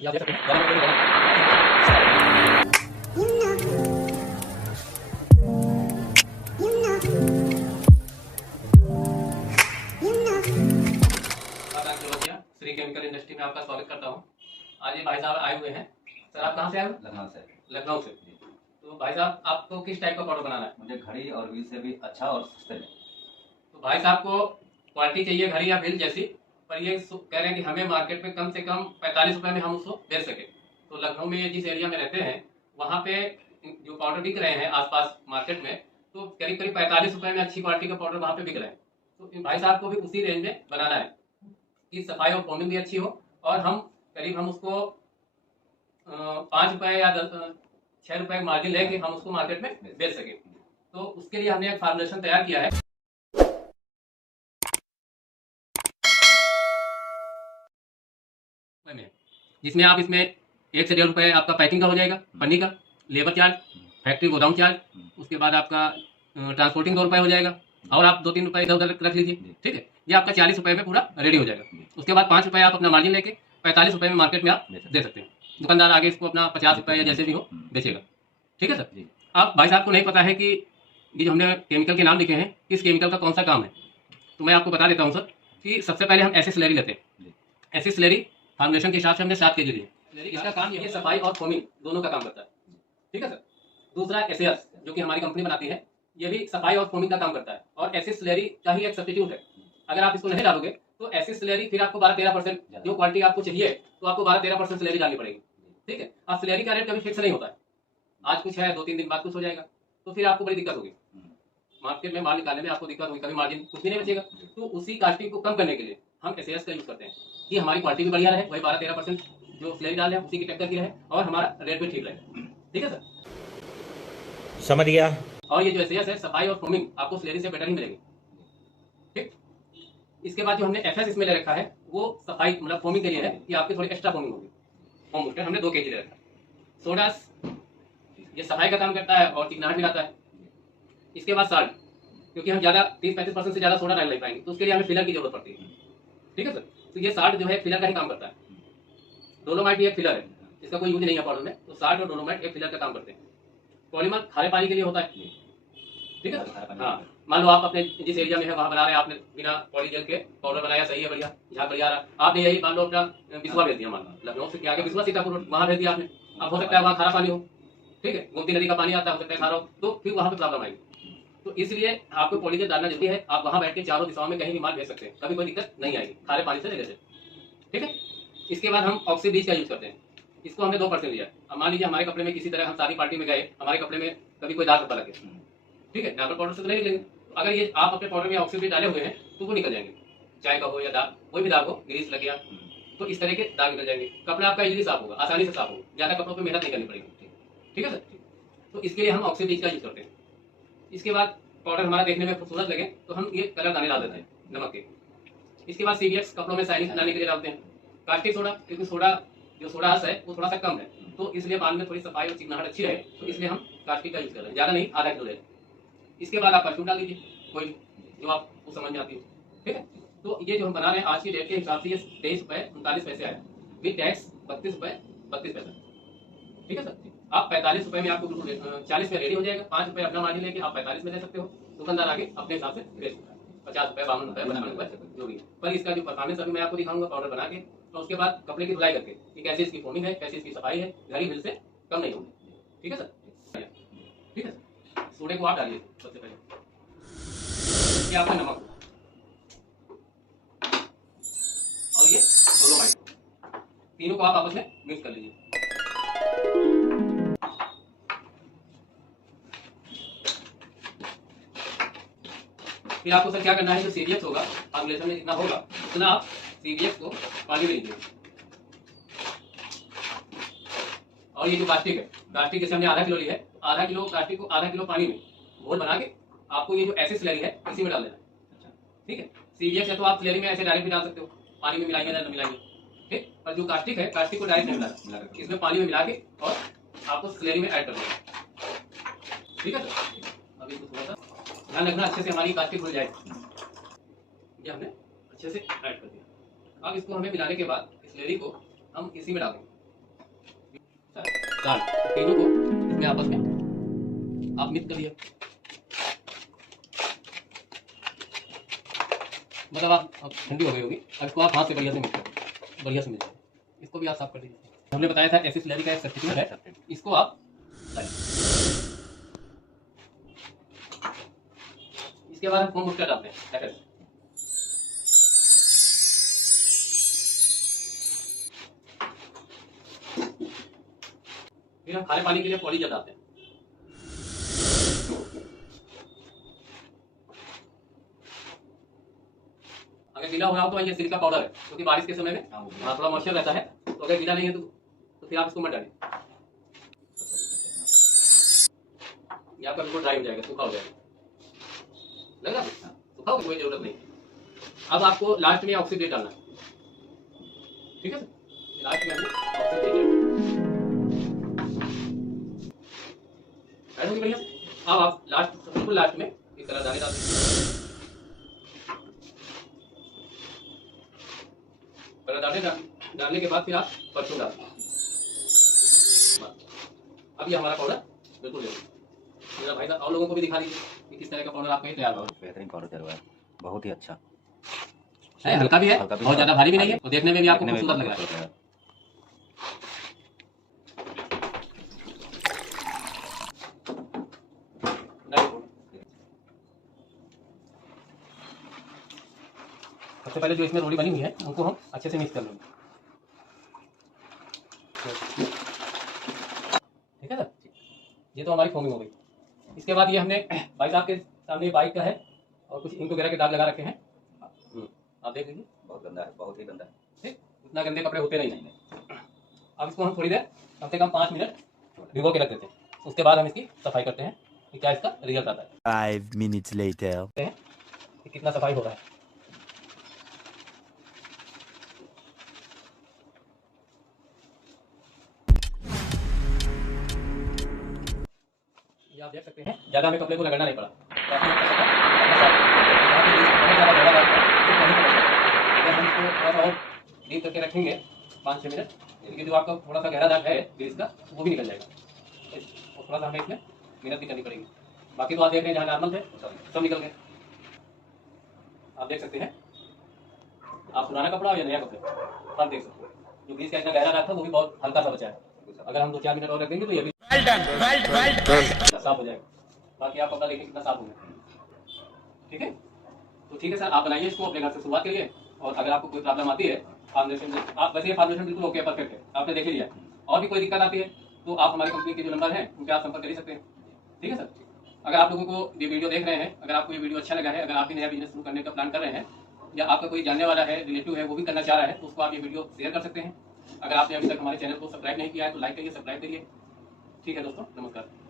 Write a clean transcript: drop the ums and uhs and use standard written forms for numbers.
ये आप देख सकते हैं गरम गरम श्री केमिकल इंडस्ट्री में आपका स्वागत करता हूँ। आज ये भाई साहब आए हुए हैं। सर आप कहाँ से आए हो? लखनऊ से। लखनऊ से। तो भाई साहब आपको किस टाइप का पाउडर बनाना है? मुझे घड़ी और व्हील से भी अच्छा और सस्ते में। तो भाई साहब को क्वालिटी चाहिए घड़ी या व्हील जैसी, पर ये कह रहे हैं कि हमें मार्केट में कम से कम 45 रुपए में हम उसको बेच सके। तो लखनऊ में जिस एरिया में रहते हैं वहाँ पे जो पाउडर बिक रहे हैं आसपास मार्केट में, तो करीब करीब 45 रुपए में अच्छी क्वालिटी का पाउडर वहाँ पे बिक रहे हैं। तो इन भाई साहब को भी उसी रेंज में बनाना है कि सफाई और फोमिंग भी अच्छी हो, और हम उसको 5 रुपए या 6 रुपए मार्जिन लेके हम उसको मार्केट में बेच सके। तो उसके लिए हमने एक फार्मुलेशन तैयार किया है जिसमें आप इसमें 1 से 1.5 रुपए आपका पैकिंग का हो जाएगा, पन्नी का, लेबर चार्ज, फैक्ट्री गोदाम चार्ज, उसके बाद आपका ट्रांसपोर्टिंग 2 रुपए हो जाएगा, और आप 2-3 रुपए इधर उधर रख लीजिए। ठीक है, ये आपका 40 रुपए में पूरा रेडी हो जाएगा। उसके बाद 5 रुपए आप अपना मार्जिन लेके 45 रुपए में मार्केट में आप दे सकते हैं। दुकानदार आगे इसको अपना 50 रुपए या जैसे भी हो बेचेगा। ठीक है सर। आप भाई साहब को नहीं पता है कि ये जो हमने केमिकल के नाम लिखे हैं इस केमिकल का कौन सा काम है, तो मैं आपको बता देता हूँ सर कि सबसे पहले हम एसिड स्लरी लेते हैं। एसिड स्लरी फार्मुलेशन के हिसाब से हमने 7 kg लिए। इसका काम ये सफाई और फोमिंग दोनों का काम करता है। ठीक है सर। दूसरा एसएस जो कि हमारी कंपनी बनाती है, ये भी सफाई और फोमिंग का काम करता है, और एसिड स्लरी का ही एक सब्स्टिट्यूट है। अगर आप इसको नहीं डालोगे तो एसिड स्लरी फिर आपको 12-13% जो क्वालिटी आपको चाहिए तो आपको 12-13% स्लरी डालनी पड़ेगी। ठीक है। अब स्लरी का रेट कभी फिक्स नहीं होता है, आज कुछ है 2-3 दिन बाद कुछ हो जाएगा, तो फिर आपको बड़ी दिक्कत होगी मार्केट में माल निकालने में, आपको दिक्कत होगी, कभी मार्जिन कुछ भी नहीं बचेगा। तो उसी कास्टिंग को कम करने के लिए हम एसएस का यूज करते हैं कि हमारी क्वालिटी भी बढ़िया रहे, वही 12-13% जो स्लरी डाल रहे हैं उसी की टक्कर की रहे, और हमारा रेट भी ठीक रहे। ठीक है सर, समझ गया। और ये जो एसएस है सफाई और फोमिंग आपको स्लरी से बेटर ही मिलेगी। ठीक। इसके बाद जो हमने एफएस इसमें ले रखा है वो सफाई मतलब फोमिंग के लिए है कि आपकी थोड़ी एक्स्ट्रा फोमिंग होगी। फोम बूस्टर हमने 2 kg ले रखा है। सोडास ये सफाई का काम करता है और चिकनाहट भी लाता है। इसके बाद साल्ट, क्योंकि हम ज्यादा 30-35% से ज्यादा सोडा डाल नहीं पाएंगे तो उसके लिए हमें फिलर की जरूरत पड़ती है। ठीक है सर। तो ये साल्ट जो है फिलर का ही काम करता है। डोलोमाइट भी एक फिलर है, इसका कोई यूज नहीं है पाउडर में, तो साल्ट और डोलोमाइट एक फिलर का काम करते हैं। पॉलीमर खारे पानी के लिए होता है। ठीक है सर। हाँ, मान लो आप अपने जिस एरिया में है वहां बना रहे हैं, आपने बिना पॉलीजेल के पाउडर बनाया, सही है, बढ़िया, झाग बढ़िया रहा, आपने यही मान लो अपना बिस्वा भेज दिया, मान लो लखनऊ से क्या आगे बिस्वा सीतापुर वहां भेज दिया आपने, अब हो सकता है वहां खारा पानी हो। ठीक है, गोमती नदी का पानी आता है, हो सकता है खारा हो, तो फिर वहां पे प्रॉब्लम आएगी। तो इसलिए आपको पॉलीजेल डालना जरूरी है। आप वहां बैठ के चारों दिशाओं में कहीं भी माल भेज सकते हैं, कभी कोई दिक्कत नहीं आएगी खारे पानी से लेने से। ठीक है। इसके बाद हम ऑक्सी ब्लीच का यूज करते हैं। इसको हमने 2% लिया। अब मान लीजिए हमारे कपड़े में किसी तरह हम शादी पार्टी में गए, हमारे कपड़े में कभी कोई दाग लगे, ठीक है, नॉर्मल पाउडर से तो नहीं निकलेंगे, तो अगर ये आप अपने पाउडर में ऑक्सी ब्लीच डाले हुए हैं तो वो निकल जाएंगे, चाय का हो या दाग, कोई भी दाग हो, ग्रीस लग गया तो इस तरह के दाग निकल जाएंगे। कपड़ा आपका इजीली साफ होगा, आसानी से साफ होगा, ज्यादा कपड़ों पर मेहनत नहीं करनी पड़ेगी। ठीक है सर। तो इसके लिए हम ऑक्सी ब्लीच का यूज करते हैं। इसके बाद पाउडर हमारा देखने में खूबसूरत लगे तो हम ये कलर दाने डाल देते हैं नमक के। इसके बाद सीवीएक्स कपड़ों में शाइनिंग लाने के लिए डालते हैं। कास्टिक सोडा, क्योंकि सोडा जो सोडा रस है वो थोड़ा सा कम है, तो इसलिए बाल में थोड़ी सफाई और चिकनाहट अच्छी रहे, तो इसलिए हम कास्टिक का यूज कर रहे हैं, ज्यादा नहीं, आधा किलो ले। इसके बाद आप परफ्यूम डाल दीजिए कोई जो आपको समझ में आती हो। ठीक है। तो ये जो हम बना रहे हैं आज की डेट के हिसाब से ये 23 रुपए 39 पैसे आया, विद टैक्स 32 रुपए 32 पैसा। ठीक है सर। आप 45 रुपए में आपको बिल्कुल 40 में रेडी हो जाएगा। 5 रुपए अपना मार्जिन लेके आप 45 में दे सकते हो, दुकानदार आगे अपने हिसाब से बेच सकता है, 50 रुपए 52 रुपए 55 रुपए जो भी है। पर इसका जो परफॉर्मेंस अभी मैं आपको दिखाऊंगा पाउडर बना के, और उसके बाद कपड़े की धुलाई करके कि कैसे इसकी फोमिंग है, कैसे इसकी सफाई है, घड़ी बिल से कम नहीं होगी। ठीक है सर। ठीक है सर। सोडे को आप डालिए सबसे पहले, ये आपका नमक और ये डोलोमाइट, तीनों को आप आपस में मिक्स कर लीजिए। फिर आपको सर क्या करना है, जो सीवीएक्स होगा फार्मुलेशन में जितना होगा उतना आप सीवीएक्स को पानी में लीजिए। और ये जो कास्टिक है, कास्टिक जैसे हमने आधा किलो लिया है, आधा किलो कास्टिक को आधा किलो पानी में घोल बना के आपको ये जो एसिड स्लरी है इसी में डाल देना है। ठीक है। सीवीएक्स है तो आप स्लरी में ऐसे डायरेक्ट भी डाल सकते हो, पानी में मिलाएंगे ना मिलाएंगे। ठीक। और जो कास्टिक है, कास्टिक को डायरेक्ट नहीं मिलाना, इसमें पानी में मिला के और आपको स्लरी में ऐड कर देना। ठीक है सर। अब इसको थोड़ा सा ध्यान रखना अच्छे से हमारी कास्टिक घुल जाए। ये हमने अच्छे से ऐड कर दिया। अब इसको हमें मिलाने के बाद स्लरी को हम इसी में डालेंगे। दाल, तीनों को इसमें आपस में आप मिक्स करिए। मतलब आप अब ठंडी हो गई होगी, अब इसको आप हाथ से बढ़िया से मिक्स करिए, बढ़िया से मिल जाए। इसको भी आप साफ कर दीजिए। हमने बताया था एसिड स्लरी का एक सब्स्टिट्यूट है, इसको आप डालिए। इसके बाद हम फोम बुस्टर डालते हैं FS। फिर हम खारे पानी के लिए पॉलीजल डालते हैं। अगर गीला हो रहा हो तो ये सिलिका पाउडर है, क्योंकि बारिश के समय में थोड़ा मॉइस्चर रहता है, तो अगर गीला नहीं है तो फिर आप इसको मत डालिए, या आपका बिल्कुल ड्राई हो जाएगा, सूखा हो जाएगा। लग रहा है सूखा हो, कोई जरूरत नहीं। अब आपको लास्ट में ऑक्सीडेट डालना है, ठीक है सर? लास्ट में हमने ऑक्सीडेट ऐड होगी बढ़िया से। अब आप लास्ट, बिल्कुल लास्ट में इस तरह दाने डाल दीजिए। दाने डालने के बाद फिर आप परचून डाल दीजिए। अब ये हमारा पाउडर बिल्कुल रेडी। मेरा भाई साहब और लोगों को भी दिखा दीजिए कि किस तरह का पाउडर आपका तैयार होगा। बेहतरीन पाउडर तैयार हुआ है, बहुत ही अच्छा है, हल्का भी है, बहुत ज्यादा भारी भी नहीं है, तो देखने में भी आपको देखने में खूबसूरत लग बहुत रहा है। सबसे पहले जो इसमें रोटी बनी हुई है उनको हम अच्छे से मिक्स कर लेंगे, ठीक है सर? ये तो हमारी फोमिंग हो गई। इसके बाद ये हमने भाई साहब के सामने बाइक का है और कुछ इंक वगैरह के दाग लगा रखे हैं, आप देख लीजिए। बहुत गंदा है, बहुत ही गंदा है। ठीक, इतना गंदे कपड़े होते नहीं है। अब इसको हम थोड़ी देर, कम से कम 5 मिनट भिगो के रख देते हैं। उसके बाद हम इसकी सफाई करते हैं कि क्या इसका रिजल्ट आता है। 5 minutes later. देखते हैं कि कितना सफाई हो रहा है। ये आप देख सकते हैं, ज्यादा हमें कपड़े को रगड़ना नहीं पड़ा। तो आपने अगर हम इसको थोड़ा सा और डीप करके रखेंगे 5-6 मिनट, क्योंकि जो आपका थोड़ा सा गहरा दाग है ग्रीस का, वो भी निकल जाएगा। तो थोड़ा सा हमें इसमें मेहनत भी करनी पड़ेगी। बाकी तो आप देख रहे हैं जहाँ नॉर्मल थे सब निकल गए। आप देख सकते हैं, आप पुराना कपड़ा या नया कपड़ा सब देख सकते हैं। जो ग्रीस का इतना गहरा दाग था वो भी बहुत हल्का सा बचा है। अगर हम 2-4 मिनट और रख देंगे तो ये भी साफ हो जाएगा। बाकी आप कपड़ा देखिए कितना साफ हो गया, ठीक है? तो ठीक है सर, आप बनाइए इसको अपने घर से शुरुआत करिए। और अगर आपको कोई प्रॉब्लम आती है फार्मुलेशन में, आप वैसे ये फार्मुलेशन बिल्कुल ओके परफेक्ट है, आपने देख लिया। और भी कोई दिक्कत आती है तो आप हमारी कंपनी के जो नंबर हैं उन पर आप संपर्क कर ही सकते हैं, ठीक है सर? अगर आप लोगों को ये वीडियो देख रहे हैं, अगर आपको ये वीडियो अच्छा लगा है, अगर आप भी नया बिजनेस शुरू करने का प्लान कर रहे हैं, या आपका कोई जानने वाला है, रिलेटिव है, वो भी करना चाह रहा है, तो उसको आप ये वीडियो शेयर कर सकते हैं। अगर आपने अभी तक हमारे चैनल को सब्सक्राइब नहीं किया है तो लाइक करिए, सब्सक्राइब करिए। ठीक है दोस्तों, नमस्कार।